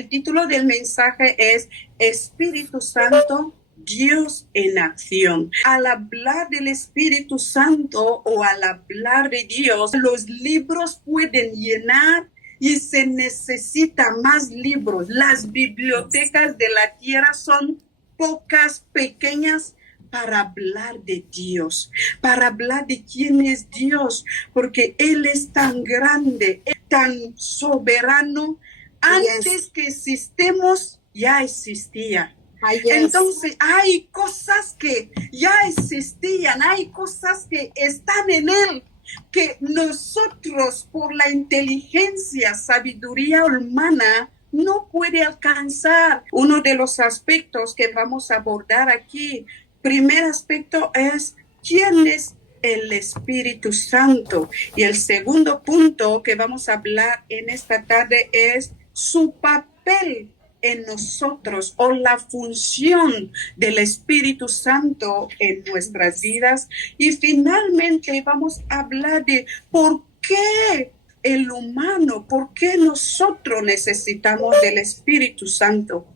el título del mensaje es Espíritu Santo, Dios en acción. Al hablar del Espíritu Santo o al hablar de Dios, los libros pueden llenar y se necesitan más libros. Las bibliotecas de la tierra son pocas, pequeñas, para hablar de Dios, para hablar de quién es Dios, porque Él es tan grande, tan soberano. Antes que existemos, ya existía. Entonces hay cosas que ya existían, hay cosas que están en Él, que nosotros por la inteligencia, sabiduría humana, no puede alcanzar. Uno de los aspectos que vamos a abordar aquí, primer aspecto es ¿quién es el Espíritu Santo? Y el segundo punto que vamos a hablar en esta tarde es su papel en nosotros o la función del Espíritu Santo en nuestras vidas. Y finalmente vamos a hablar de por qué el humano, por qué nosotros necesitamos del Espíritu Santo.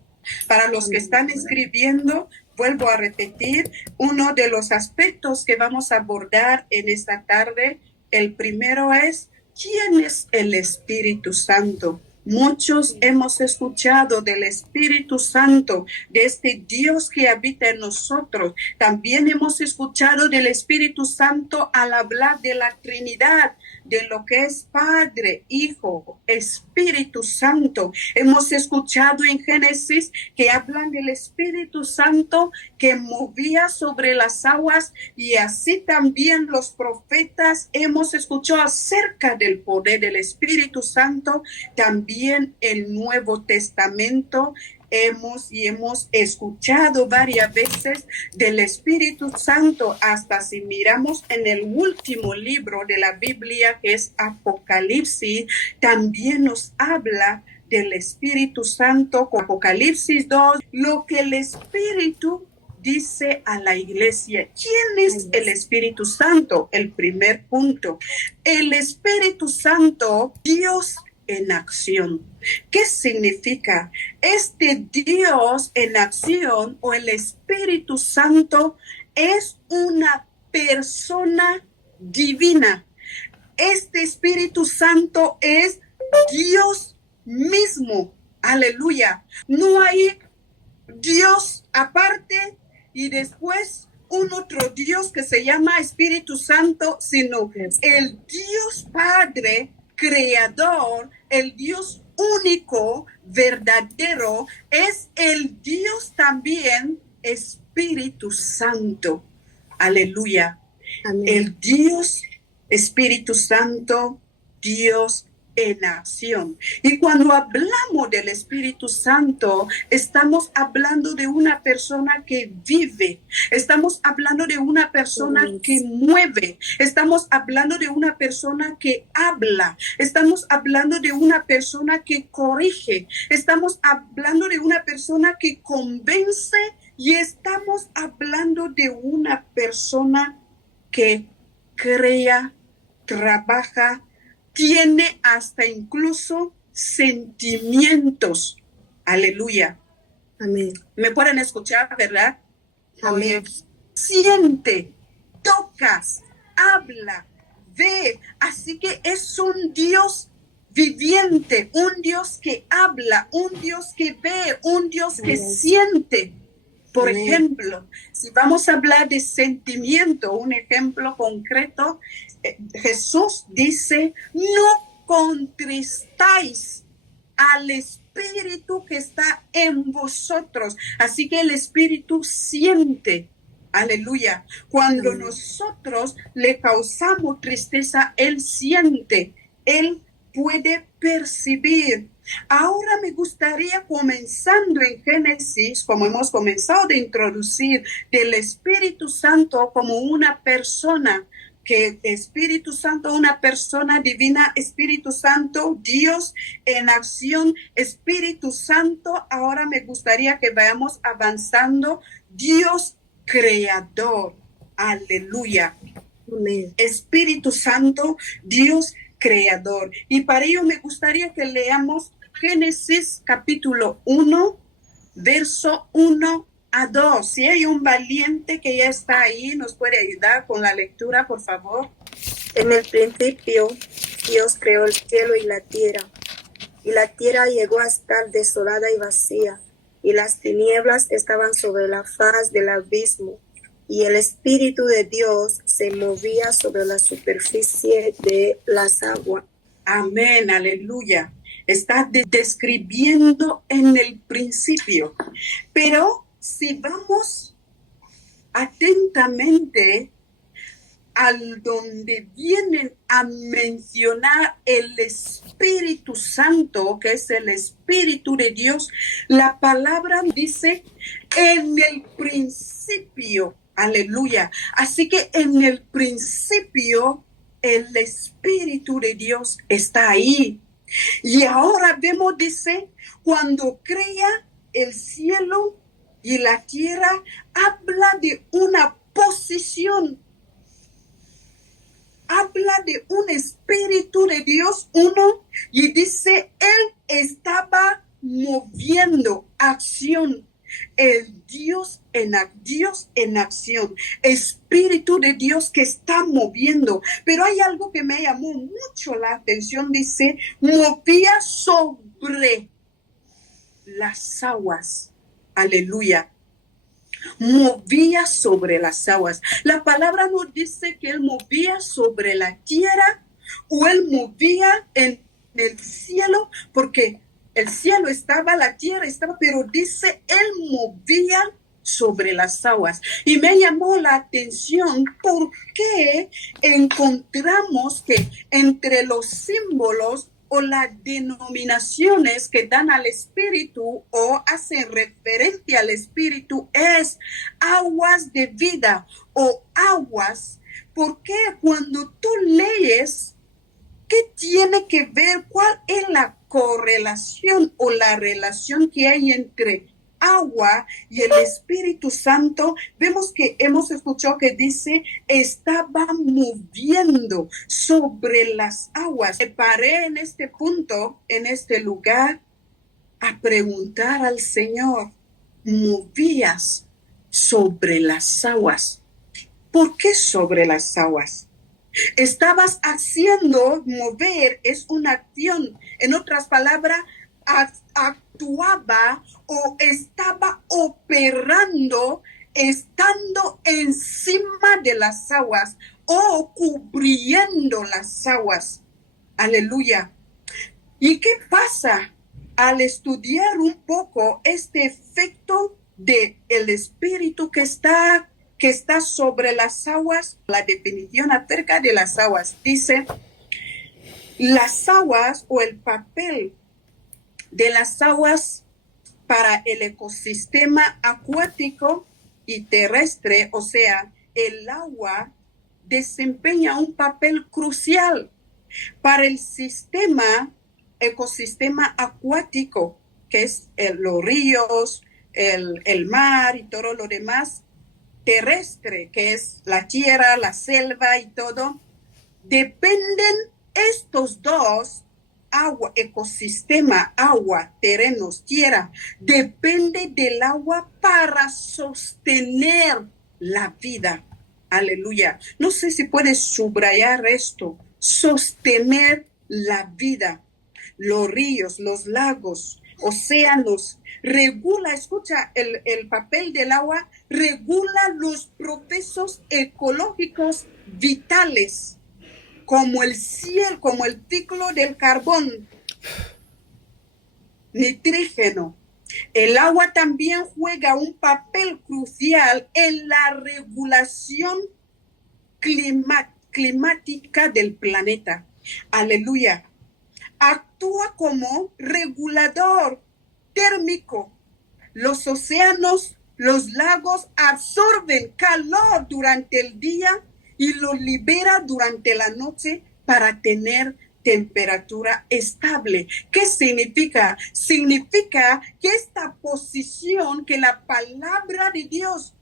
Para los que están escribiendo, vuelvo a repetir, uno de los aspectos que vamos a abordar en esta tarde, el primero es, ¿quién es el Espíritu Santo? Muchos hemos escuchado del Espíritu Santo, de este Dios que habita en nosotros. También hemos escuchado del Espíritu Santo al hablar de la Trinidad, de lo que es Padre, Hijo, Espíritu Santo. Hemos escuchado en Génesis que hablan del Espíritu Santo que movía sobre las aguas, y así también los profetas hemos escuchado acerca del poder del Espíritu Santo. También el Nuevo Testamento hemos escuchado varias veces del Espíritu Santo, hasta si miramos en el último libro de la Biblia, que es Apocalipsis, también nos habla del Espíritu Santo. Con Apocalipsis 2, lo que el Espíritu dice a la iglesia. ¿Quién es el Espíritu Santo? El primer punto. El Espíritu Santo, Dios en acción. ¿Qué significa? Este Dios en acción o el Espíritu Santo es una persona divina. Este Espíritu Santo es Dios mismo. Aleluya. No hay Dios aparte y después un otro Dios que se llama Espíritu Santo, sino el Dios Padre creador, el Dios único, verdadero, es el Dios también Espíritu Santo. Aleluya. Amén. El Dios Espíritu Santo, Dios en acción. Y cuando hablamos del Espíritu Santo, estamos hablando de una persona que vive, estamos hablando de una persona que mueve, estamos hablando de una persona que habla, estamos hablando de una persona que corrige, estamos hablando de una persona que convence, y estamos hablando de una persona que crea, trabaja, tiene hasta incluso sentimientos. Aleluya. Amén. ¿Me pueden escuchar, verdad? Amén. Siente, tocas, habla, ve. Así que es un Dios viviente, un Dios que habla, un Dios que ve, un Dios que siente. Por ejemplo, si vamos a hablar de sentimiento, un ejemplo concreto, Jesús dice, no contristáis al Espíritu que está en vosotros. Así que el Espíritu siente. Aleluya. Cuando nosotros le causamos tristeza, Él siente. Él puede percibir. Ahora me gustaría, comenzando en Génesis, como hemos comenzado de introducir, del Espíritu Santo como una persona, que Espíritu Santo, una persona divina, Espíritu Santo, Dios en acción, Espíritu Santo. Ahora me gustaría que vayamos avanzando. Dios creador. Aleluya. Amén. Espíritu Santo, Dios creador. Y para ello me gustaría que leamos Génesis capítulo 1, verso 1 a 2. Si hay un valiente que ya está ahí, ¿nos puede ayudar con la lectura, por favor? En el principio, Dios creó el cielo y la tierra llegó a estar desolada y vacía, y las tinieblas estaban sobre la faz del abismo, y el Espíritu de Dios se movía sobre la superficie de las aguas. Amén, aleluya. Está describiendo en el principio. Pero si vamos atentamente al donde vienen a mencionar el Espíritu Santo, que es el Espíritu de Dios, la palabra dice en el principio, aleluya. Así que en el principio el Espíritu de Dios está ahí. Y ahora vemos, dice, cuando crea el cielo y la tierra, habla de una posición. Habla de un Espíritu de Dios, uno, y dice, Él estaba moviendo acción. El Dios en acción, Espíritu de Dios que está moviendo. Pero hay algo que me llamó mucho la atención, dice, movía sobre las aguas. Aleluya. Movía sobre las aguas. La palabra no dice que él movía sobre la tierra o él movía en el cielo, porque el cielo estaba, la tierra estaba, pero dice él movía sobre las aguas. Y me llamó la atención porque encontramos que entre los símbolos o las denominaciones que dan al Espíritu o hacen referencia al Espíritu es aguas de vida o aguas, porque cuando tú lees, ¿qué tiene que ver? ¿Cuál es la correlación o la relación que hay entre agua y el Espíritu Santo? Vemos que hemos escuchado que dice, estaba moviendo sobre las aguas. Me paré en este punto, en este lugar, a preguntar al Señor, movías sobre las aguas. ¿Por qué sobre las aguas? Estabas haciendo, mover es una acción. En otras palabras, actuaba o estaba operando estando encima de las aguas o cubriendo las aguas. Aleluya. ¿Y qué pasa al estudiar un poco este efecto del Espíritu que está sobre las aguas? La definición acerca de las aguas dice, las aguas o el papel de las aguas para el ecosistema acuático y terrestre, o sea, el agua desempeña un papel crucial para el ecosistema acuático, que es los ríos, el mar y todo lo demás, terrestre, que es la tierra, la selva y todo. Dependen estos dos, agua, ecosistema, agua, terrenos, tierra, depende del agua para sostener la vida. Aleluya. No sé si puedes subrayar esto. Sostener la vida. Los ríos, los lagos, océanos, regula, escucha, el papel del agua regula los procesos ecológicos vitales, como el cielo, como el ciclo del carbón, nitrógeno. El agua también juega un papel crucial en la regulación climática del planeta. Aleluya. Actúa como regulador térmico. Los océanos, los lagos absorben calor durante el día y lo libera durante la noche para tener temperatura estable. ¿Qué significa? Significa que esta posición que la palabra de Dios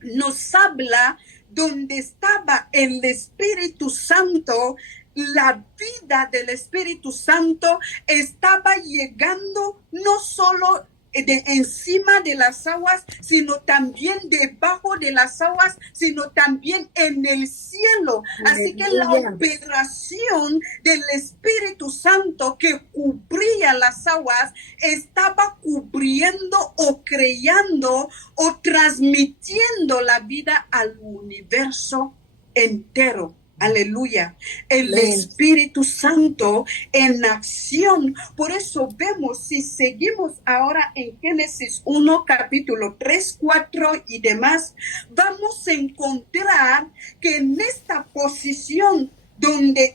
nos habla, donde estaba el Espíritu Santo, la vida del Espíritu Santo estaba llegando no solo de encima de las aguas, sino también debajo de las aguas, sino también en el cielo. Así que la operación del Espíritu Santo que cubría las aguas estaba cubriendo o creando o transmitiendo la vida al universo entero. Aleluya. El Espíritu Santo en acción. Por eso vemos, si seguimos ahora en Génesis 1, capítulo 3, 4 y demás, vamos a encontrar que en esta posición donde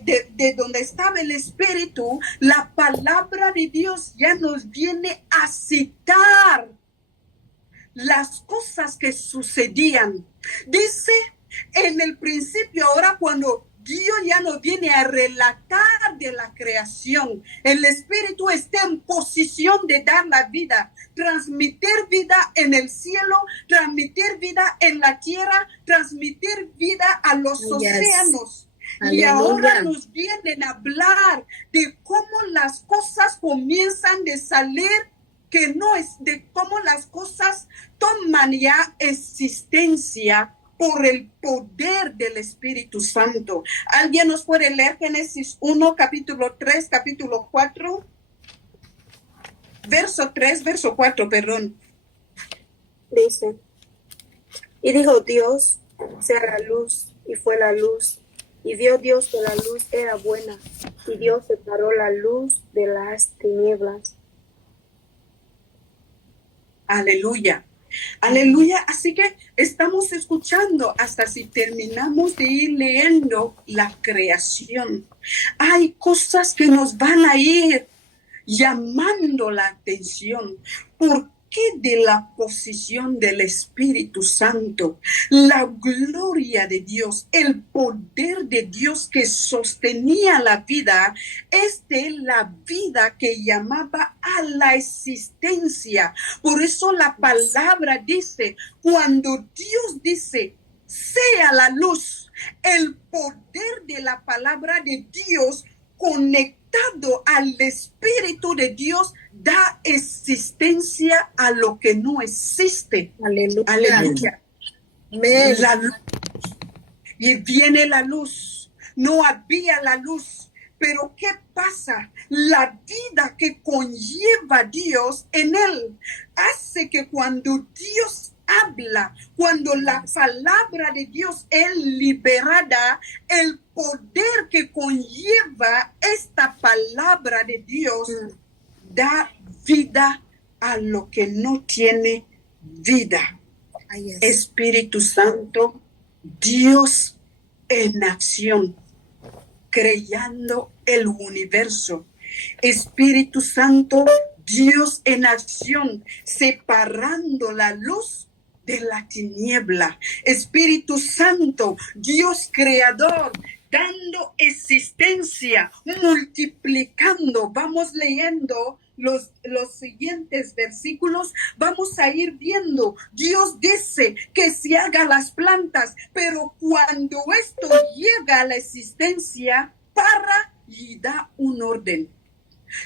estaba el Espíritu, la palabra de Dios ya nos viene a citar las cosas que sucedían. Dice en el principio, ahora cuando Dios ya nos viene a relatar de la creación, el Espíritu está en posición de dar la vida, transmitir vida en el cielo, transmitir vida en la tierra, transmitir vida a los océanos. Y ahora nos vienen a hablar de cómo las cosas comienzan de salir, que no es de cómo las cosas toman ya existencia por el poder del Espíritu Santo. ¿Alguien nos puede leer Génesis 1, capítulo 3, capítulo 4? Verso 3, verso 4, perdón. Dice, y dijo Dios, sea la luz, y fue la luz. Y vio Dios que la luz era buena, y Dios separó la luz de las tinieblas. Aleluya. Aleluya. Así que estamos escuchando hasta si terminamos de ir leyendo la creación. Hay cosas que nos van a ir llamando la atención. ¿Por qué de la posición del Espíritu Santo? La gloria de Dios, el poder de Dios que sostenía la vida, es de la vida que llamaba a la existencia. Por eso la palabra dice, cuando Dios dice, sea la luz, el poder de la palabra de Dios conectado al Espíritu de Dios da existencia a lo que no existe. Aleluya. Aleluya. La luz. Y viene la luz. No había la luz. Pero ¿qué pasa? La vida que conlleva Dios en él hace que cuando Dios habla, cuando la palabra de Dios es liberada, el poder que conlleva esta palabra de Dios da vida a lo que no tiene vida. Espíritu Santo, Dios en acción, creando el universo. Espíritu Santo, Dios en acción, separando la luz de la tiniebla. Espíritu Santo, Dios creador, dando existencia, multiplicando. Vamos leyendo los siguientes versículos, vamos a ir viendo. Dios dice que se haga las plantas, pero cuando esto llega a la existencia, para y da un orden.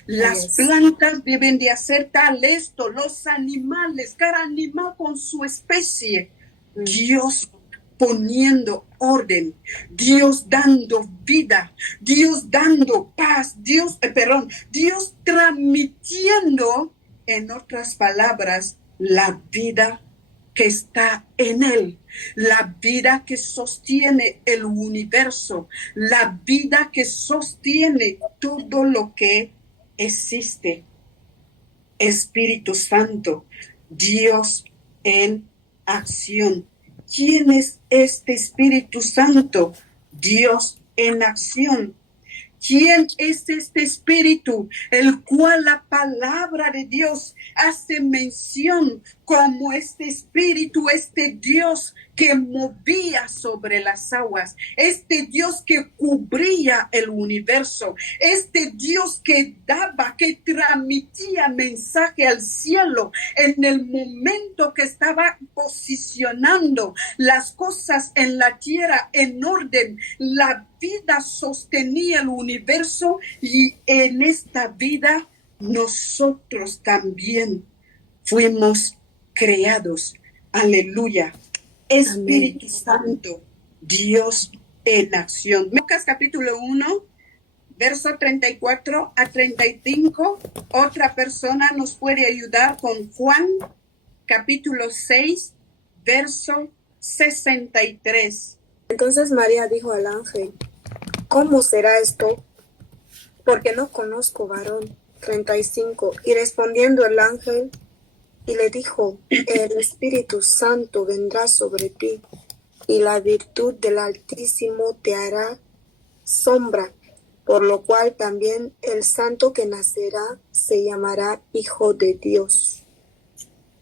Las plantas deben de hacer tal esto, los animales, cada animal con su especie. Dios poniendo orden, Dios dando vida, Dios dando paz, Dios transmitiendo, en otras palabras, la vida que está en él, la vida que sostiene el universo, la vida que sostiene todo lo que existe. Espíritu Santo, Dios en acción. ¿Quién es este Espíritu Santo? Dios en acción. ¿Quién es este espíritu, el cual la palabra de Dios hace mención como este espíritu, este Dios que movía sobre las aguas, este Dios que cubría el universo, este Dios que daba, que transmitía mensaje al cielo en el momento que estaba posicionando las cosas en la tierra en orden? La vida sostenía el universo y en esta vida nosotros también fuimos creados. Aleluya. Espíritu Santo, Dios en acción. Lucas capítulo 1, verso 34 a 35. Otra persona nos puede ayudar con Juan capítulo 6, verso 63. Entonces María dijo al ángel: ¿Cómo será esto? Porque no conozco varón. 35. Y respondiendo el ángel, y le dijo: El Espíritu Santo vendrá sobre ti, y la virtud del Altísimo te hará sombra, por lo cual también el santo que nacerá se llamará Hijo de Dios.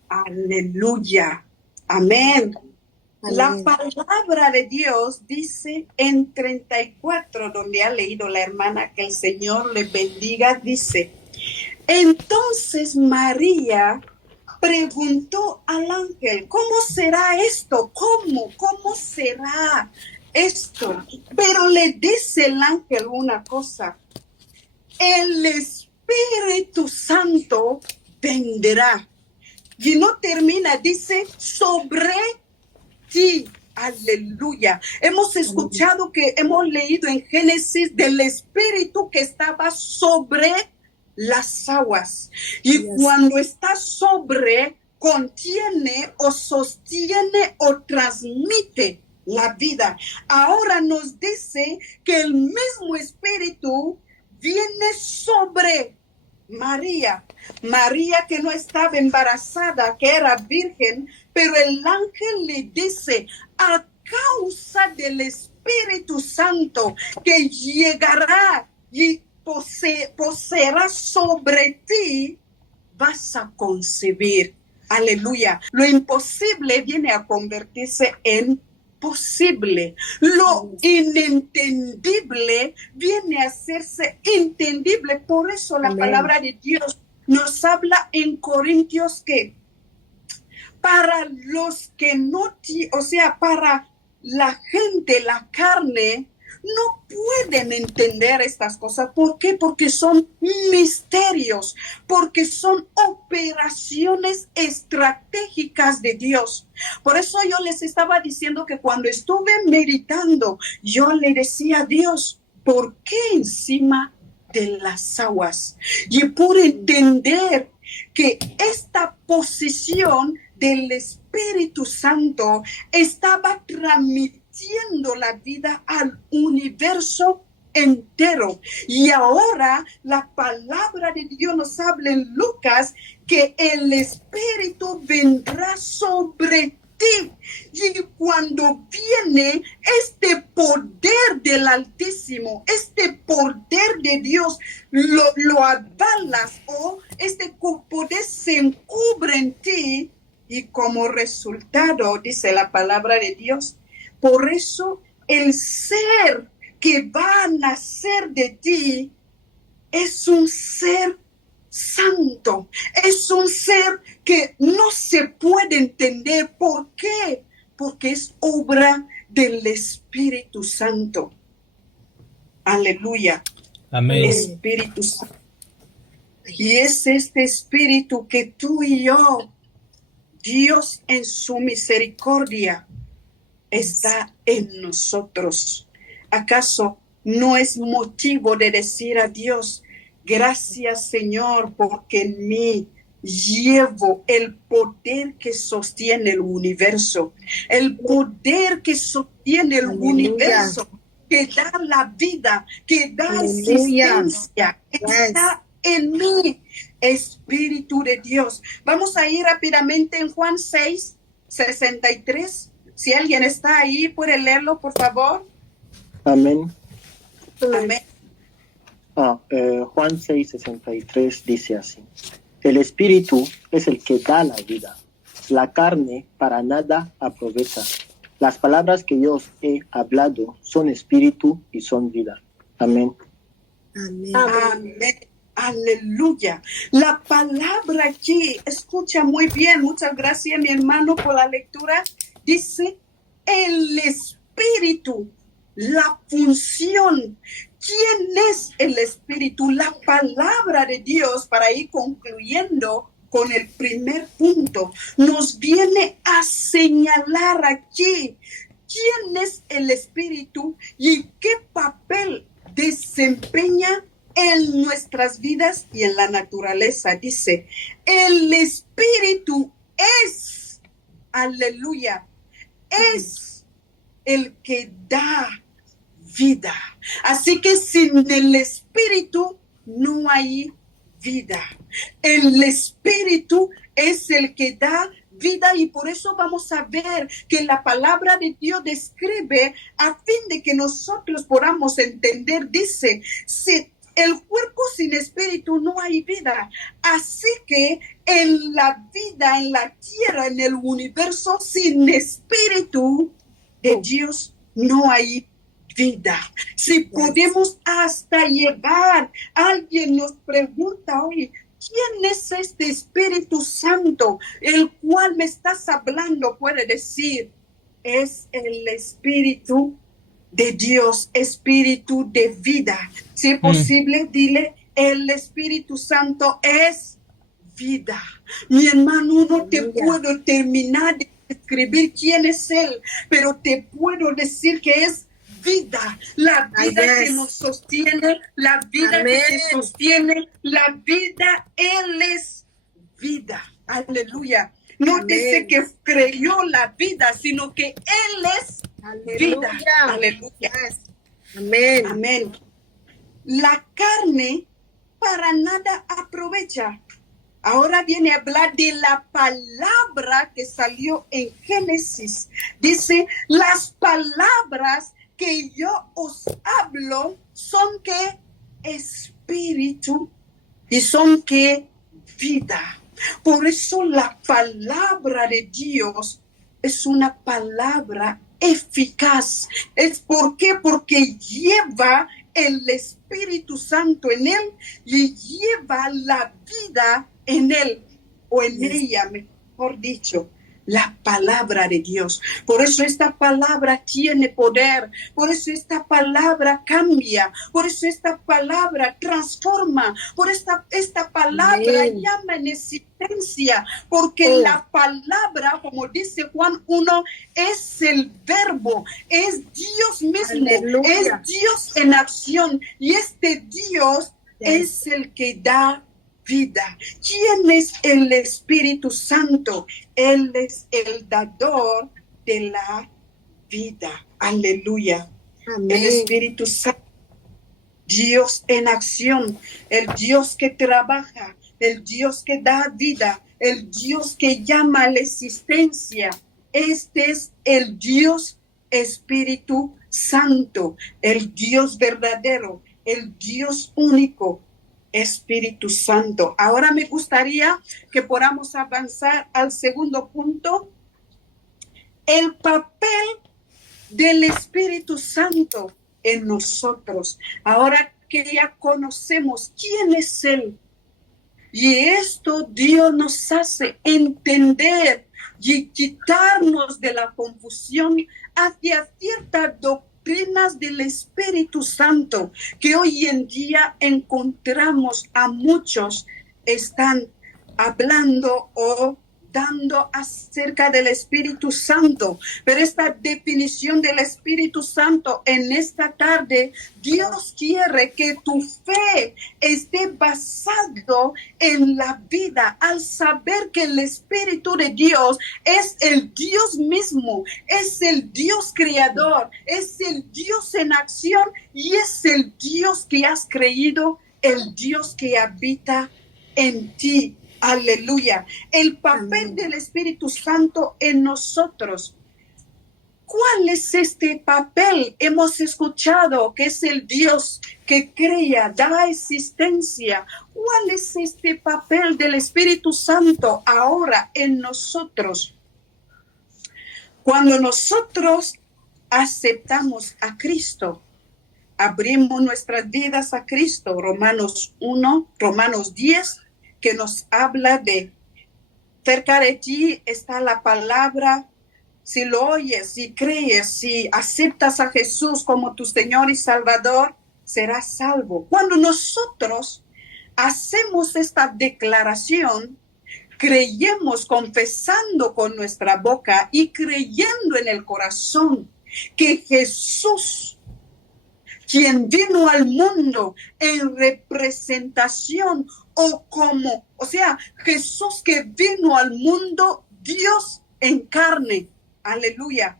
Aleluya. Amén. La Amén. palabra de Dios dice en 34, donde ha leído la hermana, que el Señor le bendiga, dice: entonces María preguntó al ángel: ¿cómo será esto? ¿Cómo será esto? Pero le dice el ángel una cosa: el Espíritu Santo vendrá. Y no termina, dice: sobre ti. Aleluya. Hemos escuchado que hemos leído en Génesis del Espíritu que estaba sobre las aguas. Y cuando está sobre, contiene o sostiene o transmite la vida. Ahora nos dice que el mismo Espíritu viene sobre María. María, que no estaba embarazada, que era virgen, pero el ángel le dice: a causa del Espíritu Santo que llegará y poseerá sobre ti, vas a concebir. Aleluya. Lo imposible viene a convertirse en posible. Lo inentendible viene a hacerse entendible. Por eso la palabra de Dios nos habla en Corintios que para los que no, para la gente, la carne, no pueden entender estas cosas. ¿Por qué? Porque son misterios, porque son operaciones estratégicas de Dios. Por eso yo les estaba diciendo que cuando estuve meditando, yo le decía a Dios: ¿por qué encima de las aguas? Y por entender que esta posición del Espíritu Santo estaba transmitiendo la vida al universo entero. Y ahora la palabra de Dios nos habla en Lucas que el Espíritu vendrá sobre ti. Y cuando viene este poder del Altísimo, este poder de Dios, lo avalas, o este poder se encubre en ti, y como resultado, dice la palabra de Dios, por eso el ser que va a nacer de ti es un ser santo, es un ser que no se puede entender. ¿Por qué? Porque es obra del Espíritu Santo. Aleluya. Amén. Espíritu Santo. Y es este espíritu que tú y yo, Dios en su misericordia, está en nosotros. ¿Acaso no es motivo de decir a Dios: gracias, Señor, porque en mí llevo el poder que sostiene el universo, el poder que sostiene el universo, que da la vida, que da existencia, está en mí, Espíritu de Dios. Vamos a ir rápidamente en Juan 6, 63. Si alguien está ahí, puede leerlo, por favor. Amén. Amén. Juan 6:63 dice así: el espíritu es el que da la vida, la carne para nada aprovecha. Las palabras que yo os he hablado son espíritu y son vida. Amén. Amén. Amén. Aleluya. La palabra aquí, escucha muy bien, muchas gracias mi hermano por la lectura. Dice el espíritu, la función. ¿Quién es el espíritu? La palabra de Dios, para ir concluyendo con el primer punto, nos viene a señalar aquí quién es el espíritu y qué papel desempeña en nuestras vidas y en la naturaleza. Dice, el espíritu es, aleluya, es el que da vida. Así que sin el espíritu no hay vida. El espíritu es el que da vida y por eso vamos a ver que la palabra de Dios describe a fin de que nosotros podamos entender. Dice, si el cuerpo sin espíritu no hay vida. Así que en la vida, en la tierra, en el universo, sin espíritu de Dios no hay vida. Si podemos hasta llegar, alguien nos pregunta hoy, ¿quién es este Espíritu Santo el cual me estás hablando? Puede decir, es el Espíritu de Dios, Espíritu de vida. Si es posible, dile, el Espíritu Santo es vida. Mi hermano, no te puedo terminar de escribir quién es Él, pero te puedo decir que es vida, la vida que nos sostiene, la vida que te sostiene, la vida, Él es vida. Aleluya. No dice que creyó la vida, sino que Él es vida. Aleluya. Amén. Amén. La carne para nada aprovecha. Ahora viene a hablar de la palabra que salió en Génesis. Dice, las palabras que yo os hablo son que espíritu y son que vida. Por eso la palabra de Dios es una palabra eficaz. ¿Es por qué? Porque lleva el Espíritu Santo en él y lleva la vida en él o en ella, mejor dicho. La palabra de Dios. Por eso esta palabra tiene poder. Por eso esta palabra cambia. Por eso esta palabra transforma. Por esta palabra llama en existencia. Porque la palabra, como dice Juan 1, es el verbo. Es Dios mismo. Aleluya. Es Dios en acción. Y este Dios es el que da vida. ¿Quién es el Espíritu Santo? Él es el dador de la vida. Aleluya. Amén. El Espíritu Santo, Dios en acción, el Dios que trabaja, el Dios que da vida, el Dios que llama a la existencia. Este es el Dios Espíritu Santo, el Dios verdadero, el Dios único, Espíritu Santo. Ahora me gustaría que podamos avanzar al segundo punto, el papel del Espíritu Santo en nosotros. Ahora que ya conocemos quién es Él, y esto Dios nos hace entender y quitarnos de la confusión hacia ciertas doctrinas del Espíritu Santo que hoy en día encontramos a muchos están hablando o dando acerca del Espíritu Santo. Pero esta definición del Espíritu Santo en esta tarde, Dios quiere que tu fe esté basado en la vida, al saber que el Espíritu de Dios es el Dios mismo, es el Dios creador, es el Dios en acción y es el Dios que has creído, el Dios que habita en ti. Aleluya. El papel del Espíritu Santo en nosotros. ¿Cuál es este papel? Hemos escuchado que es el Dios que crea, da existencia. ¿Cuál es este papel del Espíritu Santo ahora en nosotros? Cuando nosotros aceptamos a Cristo, abrimos nuestras vidas a Cristo, Romanos 1, Romanos 10, que nos habla de cerca de ti está la palabra. Si lo oyes, si crees, si aceptas a Jesús como tu Señor y Salvador, serás salvo. Cuando nosotros hacemos esta declaración, creyemos, confesando con nuestra boca y creyendo en el corazón que Jesús, quien vino al mundo en representación o sea, Jesús que vino al mundo, Dios en carne. Aleluya.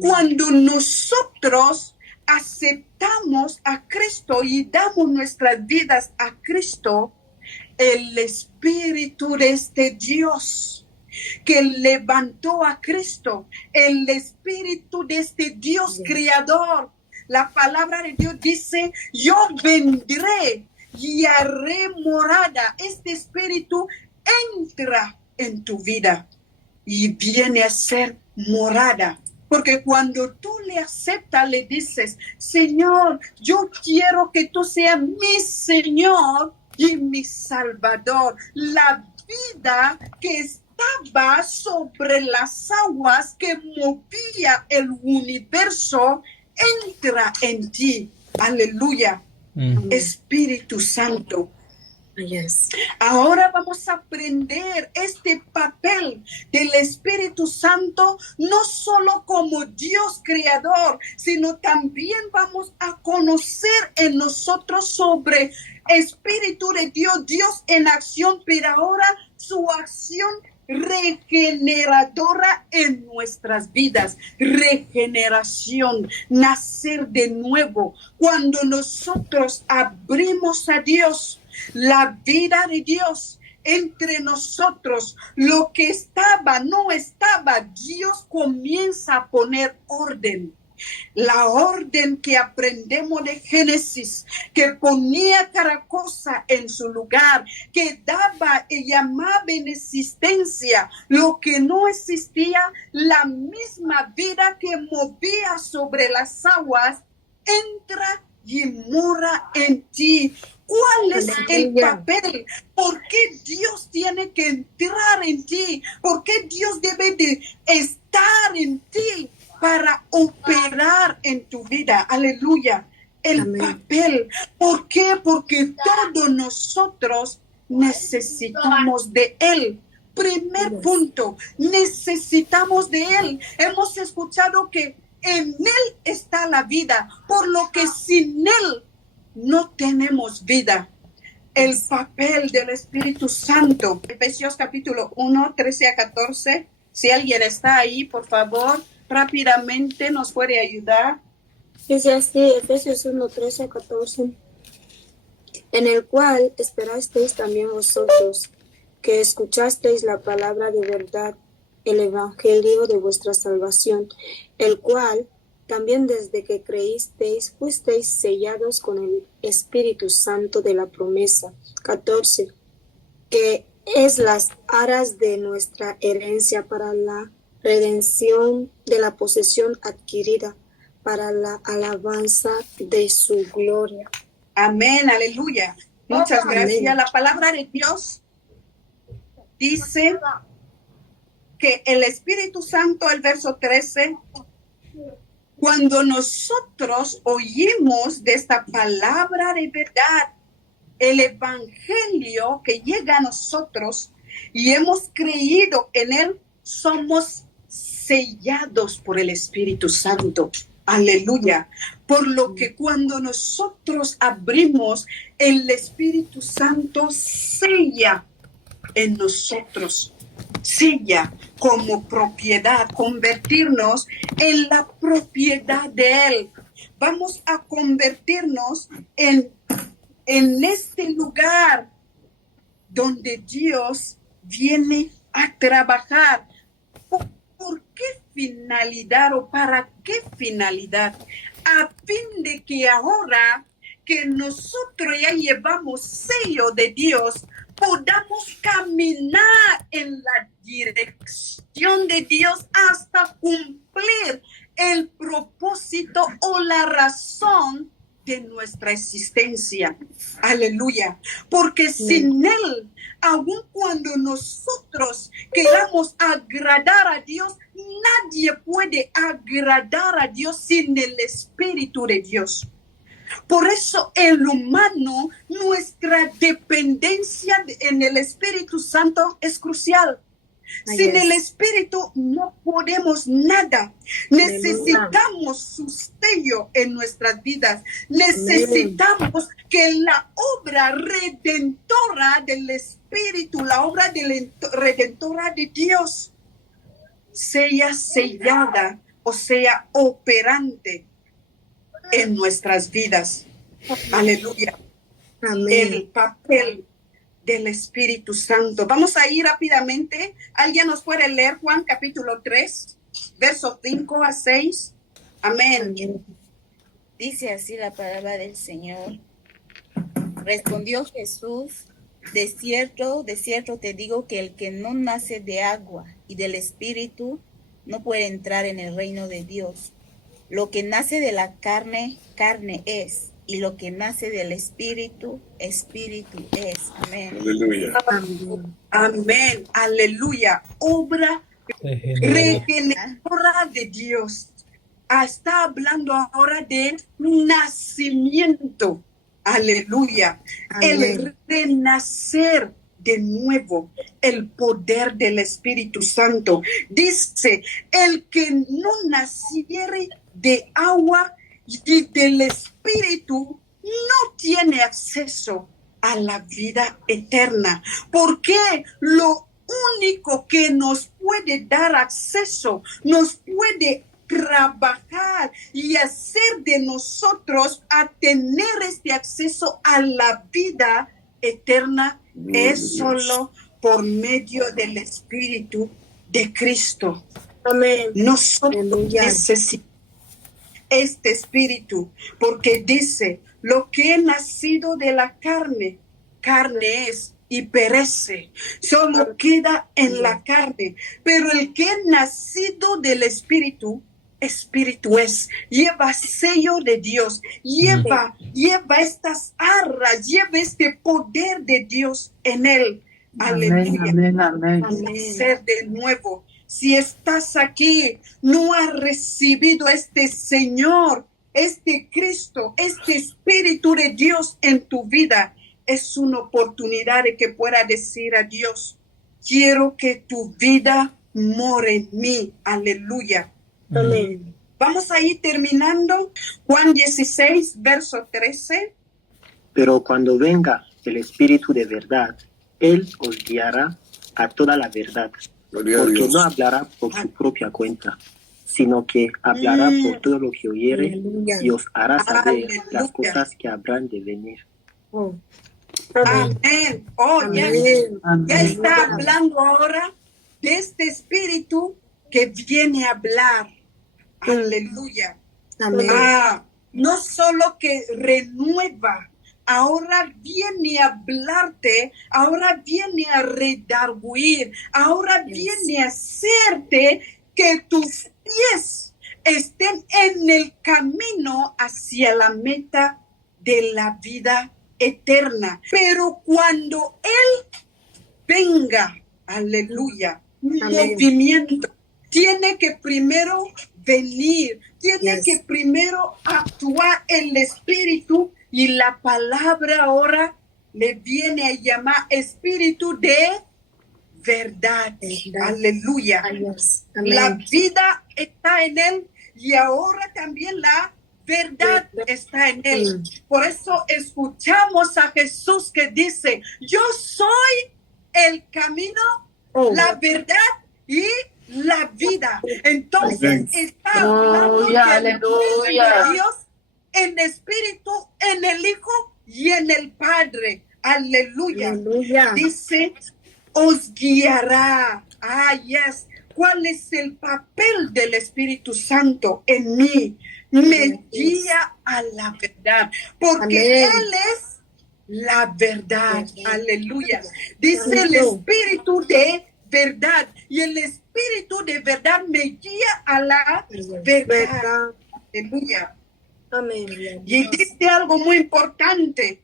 Cuando nosotros aceptamos a Cristo y damos nuestras vidas a Cristo, el Espíritu de este Dios que levantó a Cristo, el Espíritu de este Dios creador, la palabra de Dios dice, yo vendré y haré morada. Este Espíritu entra en tu vida y viene a ser morada. Porque cuando tú le aceptas, le dices, Señor, yo quiero que tú seas mi Señor y mi Salvador. La vida que estaba sobre las aguas, que movía el universo, entra en ti. Aleluya. Espíritu Santo. Yes. Ahora vamos a aprender este papel del Espíritu Santo, no solo como Dios creador, sino también vamos a conocer en nosotros sobre Espíritu de Dios, Dios en acción, pero ahora su acción regeneradora en nuestras vidas. Regeneración, nacer de nuevo. Cuando nosotros abrimos a Dios, la vida de Dios entre nosotros, lo que estaba, no estaba, Dios comienza a poner orden. La orden que aprendemos de Génesis, que ponía cada cosa en su lugar, que daba y llamaba en existencia lo que no existía, la misma vida que movía sobre las aguas, entra y mora en ti. ¿Cuál es el papel? ¿Por qué Dios tiene que entrar en ti? ¿Por qué Dios debe de estar en ti para operar en tu vida? Aleluya. El papel. ¿Por qué? Porque todos nosotros necesitamos de Él. Primer punto, necesitamos de Él. Hemos escuchado que en Él está la vida, por lo que sin Él no tenemos vida. El papel del Espíritu Santo. Efesios capítulo 1, 13 a 14. Si alguien está ahí, por favor, rápidamente nos puede ayudar. Dice así, Efesios 1, 13 a 14. En el cual esperasteis también vosotros, que escuchasteis la palabra de verdad, el evangelio de vuestra salvación, el cual también desde que creísteis fuisteis sellados con el Espíritu Santo de la promesa. 14. Que es las aras de nuestra herencia para la redención de la posesión adquirida, para la alabanza de su gloria. Amén, aleluya. Muchas gracias. Amén. La palabra de Dios dice que el Espíritu Santo, el verso 13, cuando nosotros oímos de esta palabra de verdad, el evangelio que llega a nosotros y hemos creído en él, somos sellados por el Espíritu Santo. Aleluya. Por lo que cuando nosotros abrimos, el Espíritu Santo sella en nosotros. Sella como propiedad, convertirnos en la propiedad de Él. Vamos a convertirnos en este lugar donde Dios viene a trabajar. ¿por qué finalidad o para qué finalidad? A fin de que ahora que nosotros ya llevamos sello de Dios, podamos caminar en la dirección de Dios hasta cumplir el propósito o la razón de nuestra existencia. Aleluya. Porque sin Él, aun cuando nosotros queramos agradar a Dios, nadie puede agradar a Dios sin el Espíritu de Dios. Por eso el humano, nuestra dependencia en el Espíritu Santo es crucial. Sin el Espíritu no podemos nada. Necesitamos su sello en nuestras vidas. Necesitamos que la obra redentora del Espíritu, la obra redentora de Dios, sea sellada o sea operante en nuestras vidas. Aleluya. Amén. El papel del Espíritu Santo. Vamos a ir rápidamente. ¿Alguien nos puede leer Juan capítulo 3, versos 5 a 6? Amén. Dice así la palabra del Señor. Respondió Jesús: de cierto te digo que el que no nace de agua y del Espíritu no puede entrar en el reino de Dios. Lo que nace de la carne, carne es, y lo que nace del Espíritu, Espíritu es. Amén. Aleluya. Amén. Aleluya. Obra regeneradora de Dios. Está hablando ahora de nacimiento. Aleluya. Amén. El renacer de nuevo, el poder del Espíritu Santo. Dice, el que no naciere de agua y del Espíritu no tiene acceso a la vida eterna. Porque lo único que nos puede dar acceso, nos puede trabajar y hacer de nosotros a tener este acceso a la vida eterna es solo por medio del Espíritu de Cristo. Amén. Nosotros Aleluya. necesitamos este Espíritu, porque dice, lo que es nacido de la carne, carne es y perece, solo queda en la carne, pero el que es nacido del Espíritu, Espíritu es, lleva sello de Dios, lleva estas arras, lleva este poder de Dios en él. Aleluya. Amén, amén. Ser de nuevo. Si estás aquí, no has recibido este Señor, este Cristo, este Espíritu de Dios en tu vida, es una oportunidad de que pueda decir a Dios, quiero que tu vida more en mí. Aleluya. Amén. Vamos a ir terminando. Juan 16, verso 13. Pero cuando venga el Espíritu de verdad, Él os guiará a toda la verdad, Gloria a porque Dios. no hablará por su propia cuenta, sino que hablará por todo lo que oyere Aleluya. y os hará saber Aleluya. las cosas que habrán de venir. Oh. Amén. Amén. Oh, ya Amén. está hablando ahora de este Espíritu que viene a hablar. Aleluya. Amén. No solo que renueva, ahora viene a hablarte, ahora viene a redarguir, ahora viene a hacerte que tus pies estén en el camino hacia la meta de la vida eterna. Pero cuando Él venga, aleluya, un Amén. movimiento, tiene que primero venir, tiene Yes. que primero actuar el Espíritu, y la palabra ahora le viene a llamar Espíritu de verdad. Verdad. Aleluya. Yes. La Amén. vida está en Él y ahora también la verdad está en Él. Por eso escuchamos a Jesús que dice, yo soy el camino, Oh. la verdad y la vida. Entonces Amén. está hablando Aleluya, del aleluya. reino de Dios en espíritu, en el Hijo y en el Padre. Aleluya. Aleluya. Dice, os guiará. Yes. ¿Cuál es el papel del Espíritu Santo en mí? Me guía a la verdad, porque Amén. Él es la verdad. Amén. Aleluya. Dice el Santo. Espíritu de verdad, y el Espíritu de verdad me guía a la verdad. Verdad. Aleluya. Amén. Y dice algo muy importante,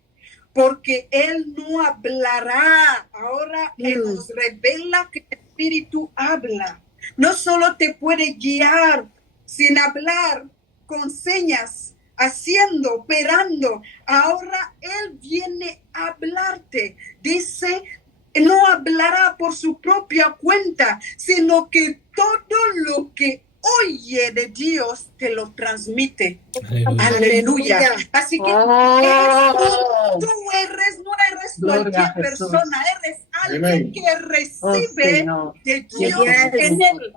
porque Él no hablará. Ahora Él nos revela que el Espíritu habla. No solo te puede guiar sin hablar, con señas, haciendo, operando. Ahora Él viene a hablarte. Dice, no hablará por su propia cuenta, sino que todo lo que oye de Dios te lo transmite. Aleluya. Así que tú no eres cualquier persona, eres alguien que recibe de Dios en él.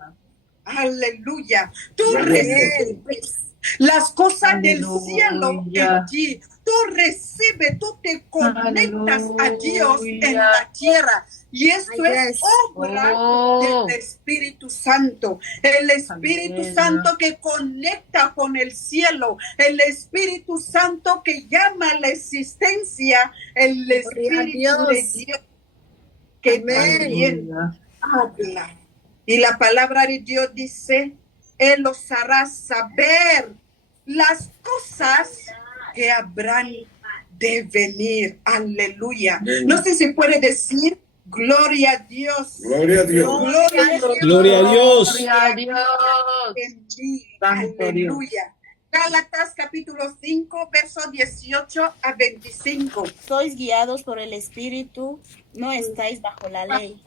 Aleluya. Tú recibes las cosas del cielo en ti. Tú recibes, tú te conectas a Dios en la tierra. Y esto es obra del Espíritu Santo. El Espíritu Santo que conecta con el cielo. El Espíritu Santo que llama a la existencia. El Espíritu de Dios que también habla. Y la palabra de Dios dice, Él os hará saber las cosas que habrán de venir. Aleluya. No sé si puede decir, gloria a Dios. Gloria a Dios. Gloria a Dios. Gloria a Dios. Gloria a Dios. En mí. Santo Aleluya. Gálatas capítulo 5, versos 18 a 25. Sois guiados por el Espíritu, no estáis bajo la ley.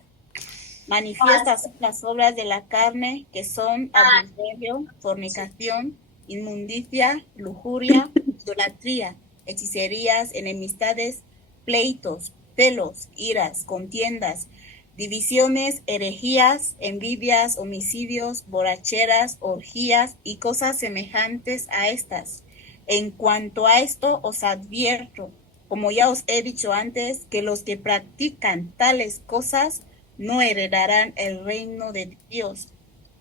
Manifiestas son las obras de la carne, que son adulterio, fornicación, inmundicia, lujuria, idolatría, hechicerías, enemistades, pleitos, celos, iras, contiendas, divisiones, herejías, envidias, homicidios, borracheras, orgías y cosas semejantes a estas. En cuanto a esto os advierto, como ya os he dicho antes, que los que practican tales cosas no heredarán el reino de Dios.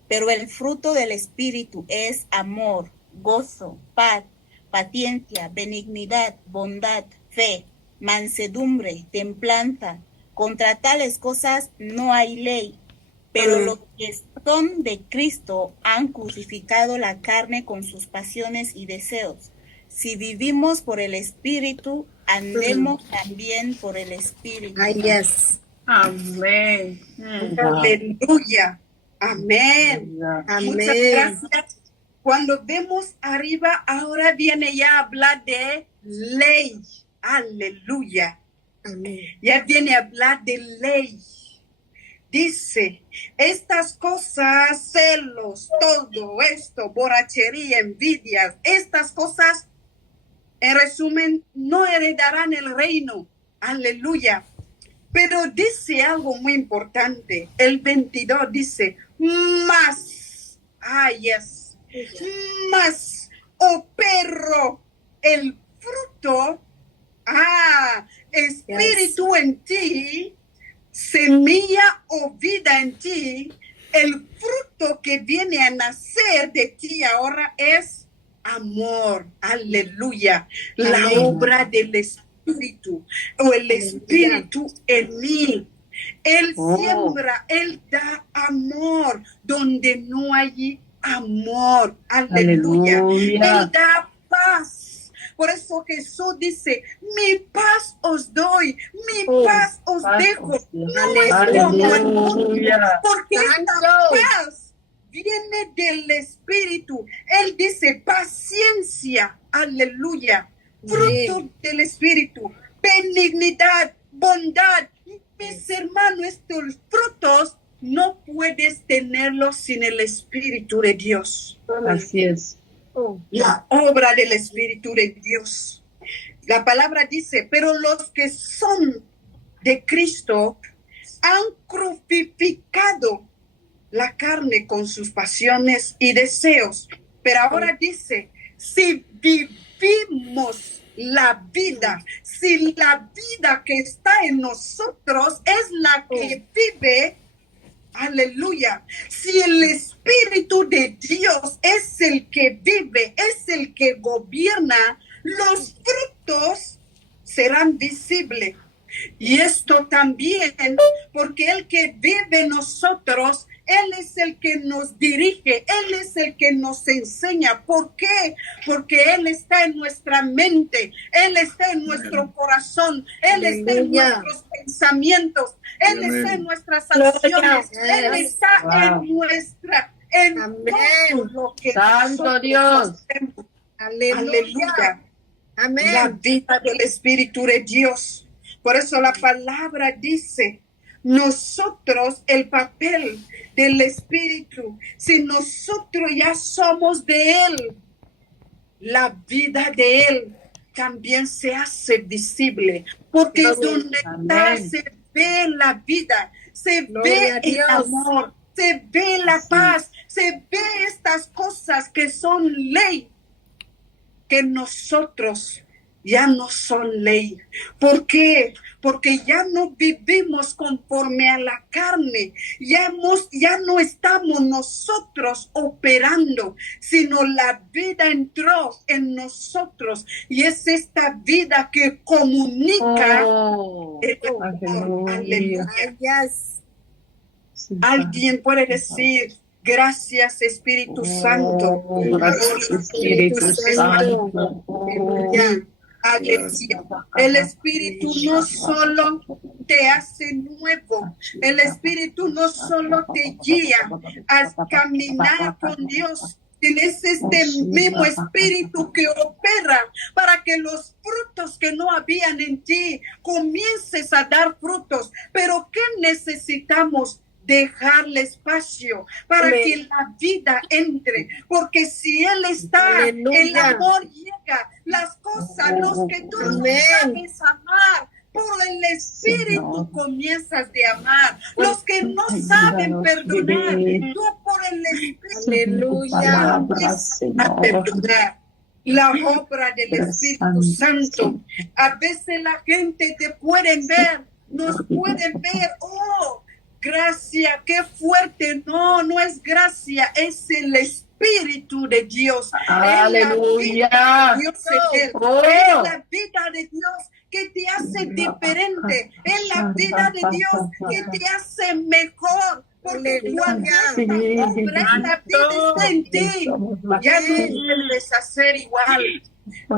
Pero el fruto del Espíritu es amor, gozo, paz, paciencia, benignidad, bondad, fe, mansedumbre, templanza. Contra tales cosas no hay ley. Pero los que son de Cristo han crucificado la carne con sus pasiones y deseos. Si vivimos por el Espíritu, andemos también por el Espíritu. Amén. Aleluya. Amén. Amén. Muchas gracias. Cuando vemos arriba, ahora viene ya a hablar de ley. Aleluya. Amén. Ya viene a hablar de ley. Dice, estas cosas, celos, todo esto, borrachería, envidias, estas cosas, en resumen, no heredarán el reino. Aleluya. Pero dice algo muy importante. El 22 dice, más, más, pero el fruto, espíritu en ti, semilla o vida en ti, el fruto que viene a nacer de ti ahora es amor. Aleluya. La obra del Espíritu o el Espíritu en mí. Él siembra, Él da amor donde no hay amor. Aleluya. Él da paz. Por eso Jesús dice, mi paz os doy, mi paz os dejo. No es como el mundo, porque esta paz viene del Espíritu. Él dice paciencia, aleluya, fruto del Espíritu, benignidad, bondad. Mis hermanos, estos frutos no puedes tenerlos sin el Espíritu de Dios. Así es. La obra del Espíritu de Dios. La palabra dice, pero los que son de Cristo han crucificado la carne con sus pasiones y deseos. Pero ahora dice, si vivimos la vida, si la vida que está en nosotros es la que vive, aleluya, si el Espíritu de Dios es el que vive, es el que gobierna, los frutos serán visibles. Y esto también, porque el que vive en nosotros, Él es el que nos dirige, Él es el que nos enseña. ¿Por qué? Porque Él está en nuestra mente, Él está en nuestro corazón, Él está en nuestros pensamientos, Él está en nuestras acciones, Él está en nuestra, en todo lo que Santo Dios. hacemos. Aleluya. Amén. La vida del Espíritu de Dios. Por eso la palabra dice, nosotros, el papel del Espíritu, si nosotros ya somos de Él, la vida de Él también se hace visible, porque es donde está, se ve la vida, se ve el amor, se ve la paz, se ve estas cosas que son ley, que nosotros ya no son ley. ¿Por qué? Porque ya no vivimos conforme a la carne, ya no estamos nosotros operando, sino la vida entró en nosotros y es esta vida que comunica el amor. Aleluya. Alguien puede decir, gracias Espíritu Santo. Gracias Espíritu Santo. Aleluya. El Espíritu no solo te hace nuevo, el Espíritu no solo te guía a caminar con Dios. Tienes este mismo Espíritu que opera para que los frutos que no habían en ti comiences a dar frutos. Pero ¿qué necesitamos? Dejarle espacio para que la vida entre, porque si Él está, el amor llega, las cosas, los que tú no sabes amar, por el Espíritu comienzas de amar, los que no saben perdonar, tú por el Espíritu comienzas a perdonar. La obra del Espíritu Santo, a veces la gente te pueden ver, nos pueden ver, gracia, qué fuerte. No, no es gracia, es el Espíritu de Dios. Aleluya. Es la vida de Dios que te hace diferente. Es la vida de Dios que te hace mejor. Porque cuando esta vida está en ti, ya no vuelves a ser igual.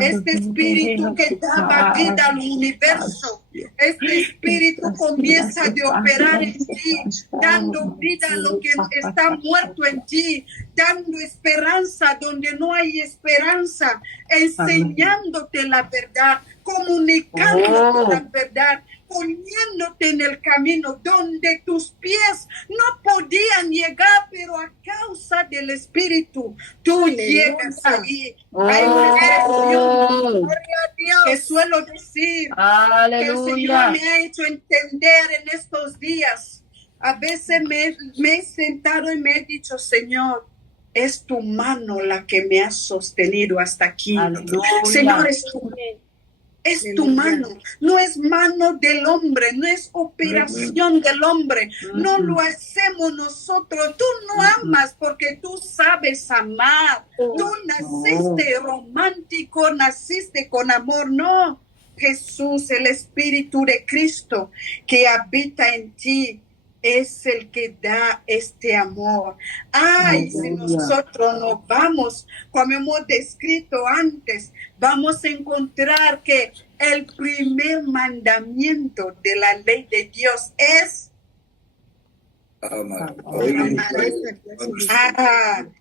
Este Espíritu que daba vida al universo, este Espíritu comienza a operar en ti, dando vida a lo que está muerto en ti, dando esperanza donde no hay esperanza, enseñándote la verdad, comunicándote la verdad, poniéndote en el camino donde tus pies no podían llegar, pero a causa del Espíritu tú llegas allí. Hay una expresión que suelo decir que el Señor me ha hecho entender en estos días. A veces me he sentado y me he dicho, Señor, es tu mano la que me ha sostenido hasta aquí. Señor, es tu mano, no es mano del hombre, no es operación del hombre, no lo hacemos nosotros. Tú no amas porque tú sabes amar, tú naciste romántico, naciste con amor, no. Jesús, el Espíritu de Cristo que habita en ti, es el que da este amor. Si nosotros nos vamos, como hemos descrito antes, vamos a encontrar que el primer mandamiento de la ley de Dios es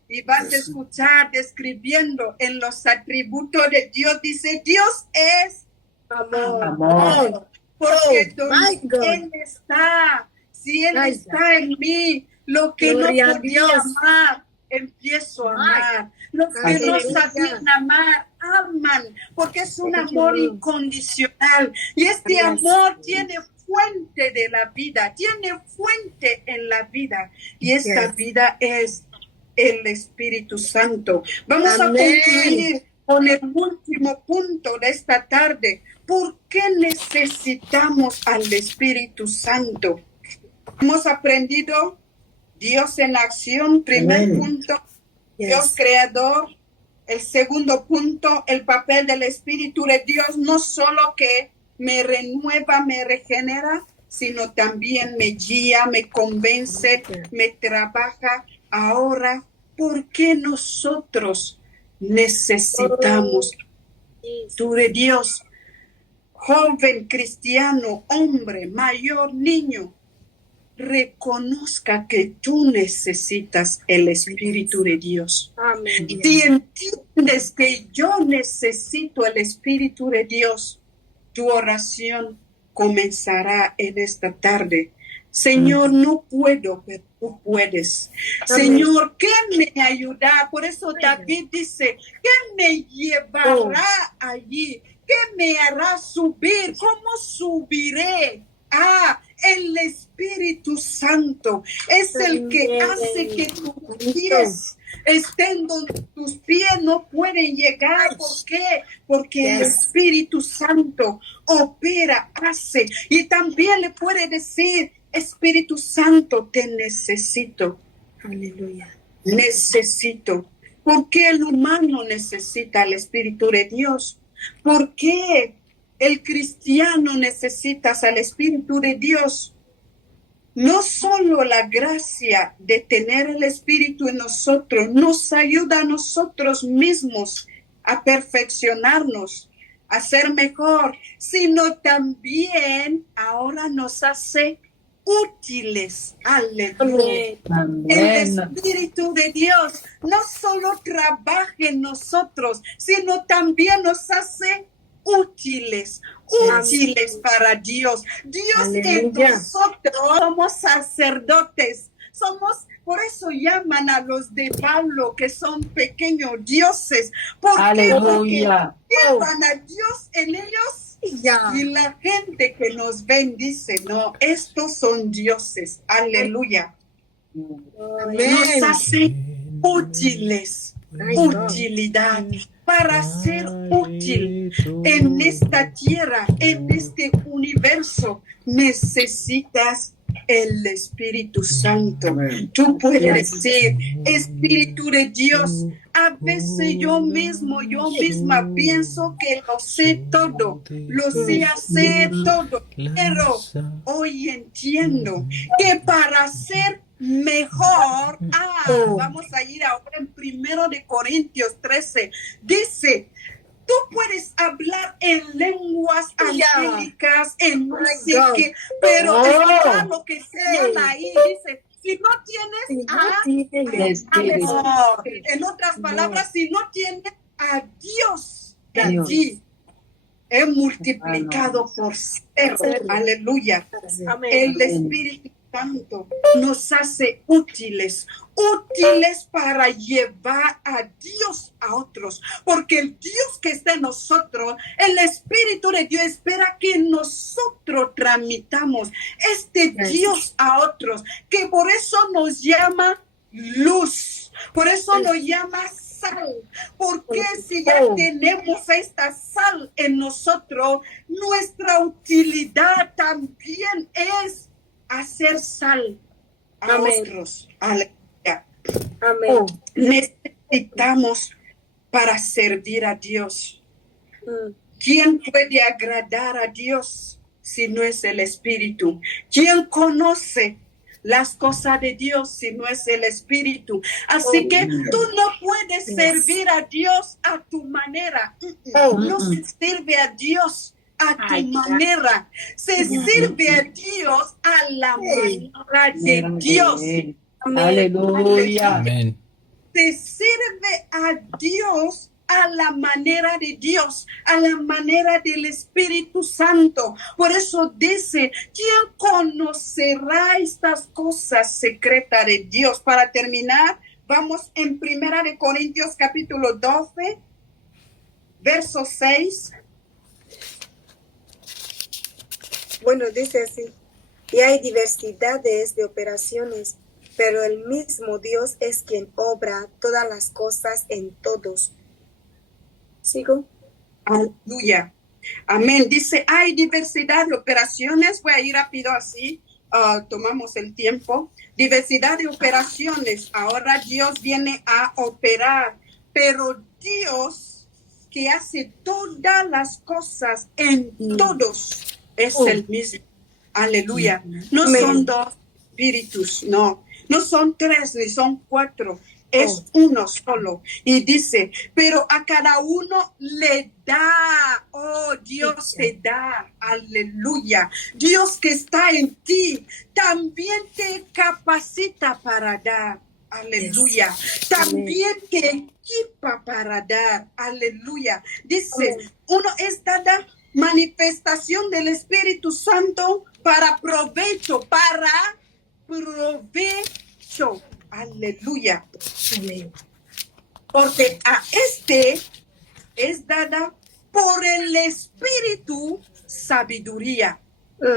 y vas a escuchar describiendo en los atributos de Dios, dice Dios es amor. Porque donde Él está, si Él está en mí, lo que no podía amar, empiezo a amar. Los que no sabían amar, aman, porque es un amor incondicional. Y este amor tiene fuente de la vida, tiene fuente en la vida. Y esta vida es el Espíritu Santo. Vamos a concluir con el último punto de esta tarde. ¿Por qué necesitamos al Espíritu Santo? Hemos aprendido Dios en acción, primer Amén. punto, Yes. Dios creador. El segundo punto, el papel del Espíritu de Dios, no solo que me renueva, me regenera, sino también me guía, me convence, me trabaja. Ahora, ¿por qué nosotros necesitamos tú de Dios? Joven, cristiano, hombre, mayor, niño, reconozca que tú necesitas el Espíritu de Dios. Amén. Si entiendes que yo necesito el Espíritu de Dios, tu oración comenzará en esta tarde. Señor, no puedo, pero tú puedes. Señor, ¿qué me ayuda? Por eso David dice, ¿qué me llevará allí? ¿Qué me hará subir? ¿Cómo subiré? El Espíritu Santo es el que hace que tus pies estén donde tus pies no pueden llegar. ¿Por qué? Porque el Espíritu Santo opera, hace. Y también le puede decir, Espíritu Santo, te necesito. Aleluya. Necesito. ¿Por qué el humano necesita el Espíritu de Dios? ¿Por qué el cristiano necesita al Espíritu de Dios? No solo la gracia de tener el Espíritu en nosotros nos ayuda a nosotros mismos a perfeccionarnos, a ser mejor, sino también ahora nos hace útiles. Aleluya. El Amén. Espíritu de Dios no solo trabaja en nosotros, sino también nos hace útiles para Dios. Dios en Aleluya. nosotros somos sacerdotes, por eso llaman a los de Pablo que son pequeños dioses. ¿Por qué? Aleluya. Porque llevan a Dios en ellos. Y la gente que nos ven dice, no, estos son dioses. Aleluya. Nos hace útiles, utilidad. Para ser útil en esta tierra, en este universo, necesitas el Espíritu Santo. Amén. Tú puedes decir, Espíritu de Dios, a veces yo misma pienso que lo sé todo, lo sé hacer todo, pero hoy entiendo que para ser mejor, vamos a ir ahora en 1 Corintios 13, dice, tú puedes hablar en lenguas angélicas, en no sé qué, pero escucha lo que señala ahí, dice, si no tienes amor, en otras palabras, si no tienes a Dios en ti, es multiplicado por cero. Aleluya. El Espíritu Santo nos hace útiles para llevar a Dios a otros, porque el Dios que está en nosotros, el Espíritu de Dios espera que nosotros tramitamos este Dios a otros, que por eso nos llama luz, por eso nos llama sal, porque si ya tenemos esta sal en nosotros, nuestra utilidad también es hacer sal a otros. Aleluya. Amén. Necesitamos para servir a Dios. ¿Quién puede agradar a Dios si no es el Espíritu? ¿Quién conoce las cosas de Dios si no es el Espíritu? Así que tú no puedes servir a Dios a tu manera. No se sirve a Dios a tu manera. Se sirve a Dios a la manera de Dios. Aleluya. Amén. Se sirve a Dios a la manera de Dios, a la manera del Espíritu Santo. Por eso dice, ¿quién conocerá estas cosas secretas de Dios? Para terminar, vamos en 1 Corintios capítulo 12, verso 6. Bueno, dice así, y hay diversidades de operaciones, pero el mismo Dios es quien obra todas las cosas en todos. ¿Sigo? Aleluya. Amén. Dice, hay diversidad de operaciones. Voy a ir rápido así. tomamos el tiempo. Diversidad de operaciones. Ahora Dios viene a operar, pero Dios que hace todas las cosas en todos es el mismo. Aleluya. No son dos espíritus, no. No son tres ni son cuatro. Es uno solo. Y dice, pero a cada uno le da. Oh, Dios te da. Aleluya. Dios que está en ti también te capacita para dar. Aleluya. También te equipa para dar. Aleluya. Dice, uno es dada manifestación del Espíritu Santo para provecho, Aleluya. Amén. Porque a este es dada por el Espíritu sabiduría.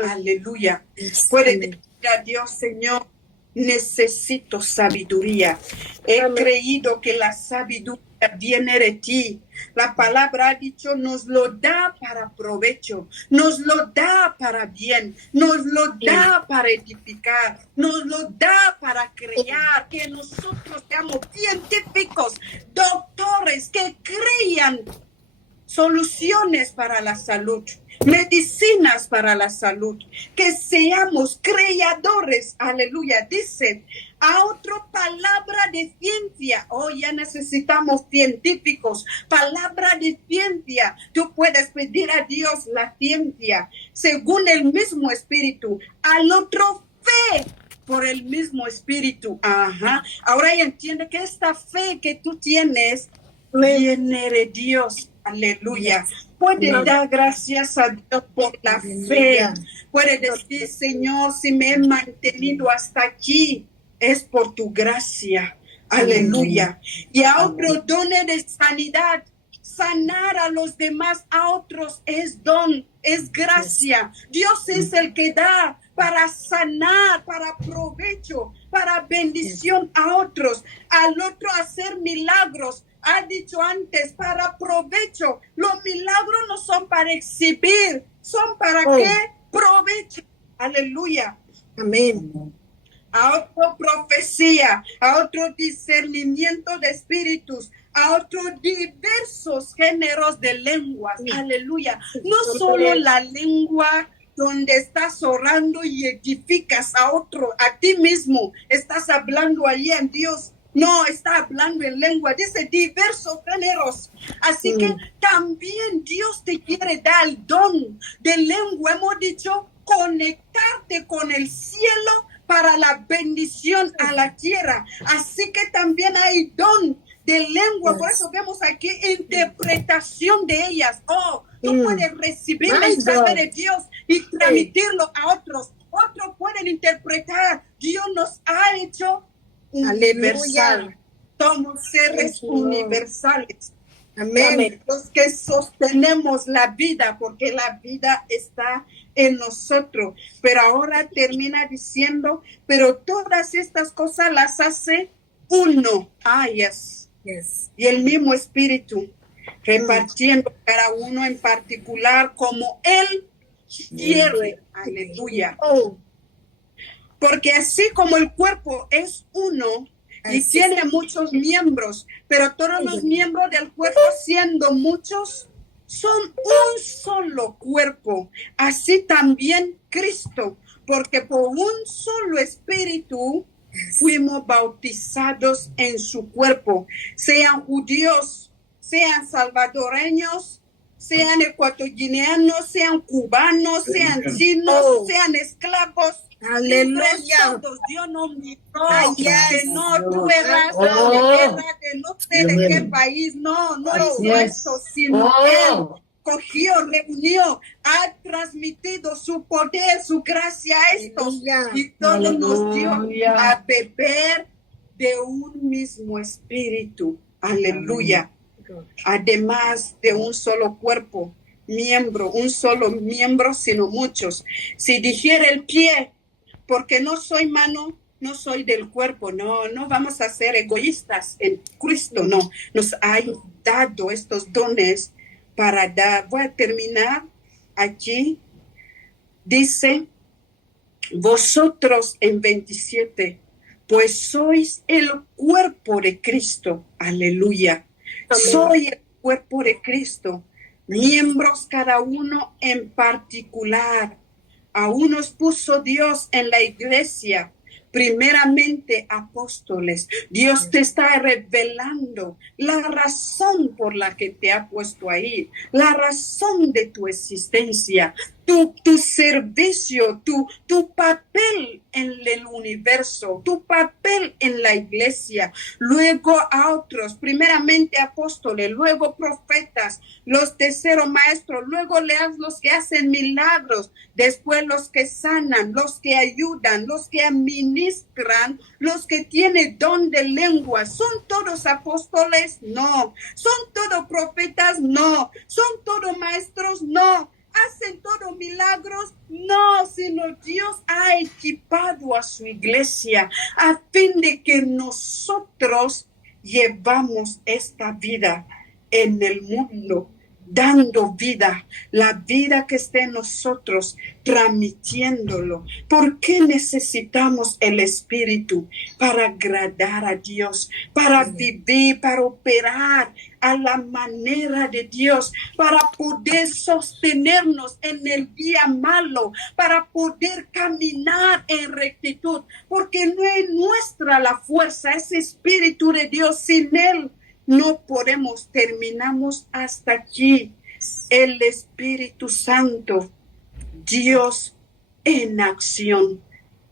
Aleluya. Puede decir a Dios, Señor, necesito sabiduría. He creído que la sabiduría viene de ti. La palabra ha dicho, nos lo da para provecho, nos lo da para bien, nos lo da para edificar, nos lo da para crear, que nosotros seamos científicos, doctores que crean soluciones para la salud, medicinas para la salud, que seamos creadores, aleluya. Dice, a otra palabra de ciencia, ya necesitamos científicos, palabra de ciencia, tú puedes pedir a Dios la ciencia, según el mismo espíritu, al otro fe, por el mismo espíritu. Ahora ya entiende que esta fe que tú tienes viene de Dios. Aleluya. Puede dar gracias a Dios por la fe. Puede decir, Señor, si me he mantenido hasta aquí, es por tu gracia. Aleluya. Y a otro dones de sanidad. Sanar a los demás, a otros es don, es gracia. Dios es el que da para sanar, para provecho, para bendición a otros. Al otro hacer milagros. Ha dicho antes, para provecho. Los milagros no son para exhibir, son para qué? Provecho. Aleluya. Amén. A otro profecía, a otro discernimiento de espíritus, a otros diversos géneros de lenguas. Aleluya. No solo la lengua donde estás orando y edificas a otro, a ti mismo, estás hablando allí en Dios. No, está hablando en lengua, dice diversos géneros. Así que también Dios te quiere dar el don de lengua. Hemos dicho conectarte con el cielo para la bendición a la tierra. Así que también hay don de lengua. Por eso vemos aquí interpretación de ellas. Tú puedes recibir el mensaje de Dios y transmitirlo a otros. Otros pueden interpretar. Dios nos ha hecho universal. Somos seres universales. Amén. Los que sostenemos la vida, porque la vida está en nosotros. Pero ahora termina diciendo, pero todas estas cosas las hace uno. Yes. Y el mismo espíritu, repartiendo cada uno en particular como él quiere. Aleluya. Porque así como el cuerpo es uno y tiene muchos miembros, pero todos los miembros del cuerpo, siendo muchos, son un solo cuerpo. Así también Cristo, porque por un solo espíritu fuimos bautizados en su cuerpo, sean judíos, sean salvadoreños, sean ecuatorianos, sean cubanos, sean chinos, sean esclavos. Aleluya. Dios no miró que no tú eras de no sé de qué país, no hizo eso, sino él cogió, reunió, ha transmitido su poder, su gracia a estos y todo nos dio a beber de un mismo espíritu. Aleluya. Además de un solo cuerpo, miembro, un solo miembro, sino muchos. Si dijera el pie, porque no soy mano, no soy del cuerpo, no vamos a ser egoístas en Cristo, no. Nos ha dado estos dones para dar. Voy a terminar aquí. Dice Vosotros en 27, pues sois el cuerpo de Cristo. Aleluya. Amén. Soy el cuerpo de Cristo. Miembros cada uno en particular. A unos puso Dios en la iglesia, primeramente apóstoles. Dios te está revelando la razón por la que te ha puesto ahí, la razón de tu existencia, tu servicio, tu papel en el universo, tu papel en la iglesia, luego a otros, primeramente apóstoles, luego profetas, los terceros maestros, luego leas los que hacen milagros, después los que sanan, los que ayudan, los que administran, los que tienen don de lengua. ¿Son todos apóstoles? No. ¿Son todos profetas? No. ¿Son todos maestros? No. ¿Hacen todos milagros? No, sino Dios ha equipado a su iglesia a fin de que nosotros llevamos esta vida en el mundo, dando vida, la vida que está en nosotros, transmitiéndolo. ¿Por qué necesitamos el Espíritu? Para agradar a Dios, para vivir, para operar a la manera de Dios, para poder sostenernos en el día malo, para poder caminar en rectitud, porque no es nuestra la fuerza, es Espíritu de Dios. Sin Él no podemos, terminamos hasta aquí. El Espíritu Santo, Dios en acción,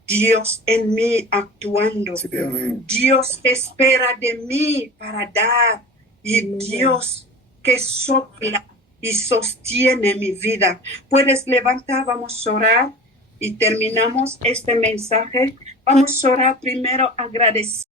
Dios en mí actuando, Sí, amén. Dios espera de mí para dar, y Dios que sopla y sostiene mi vida. Puedes levantar, vamos a orar y terminamos este mensaje. Vamos a orar primero, agradecer.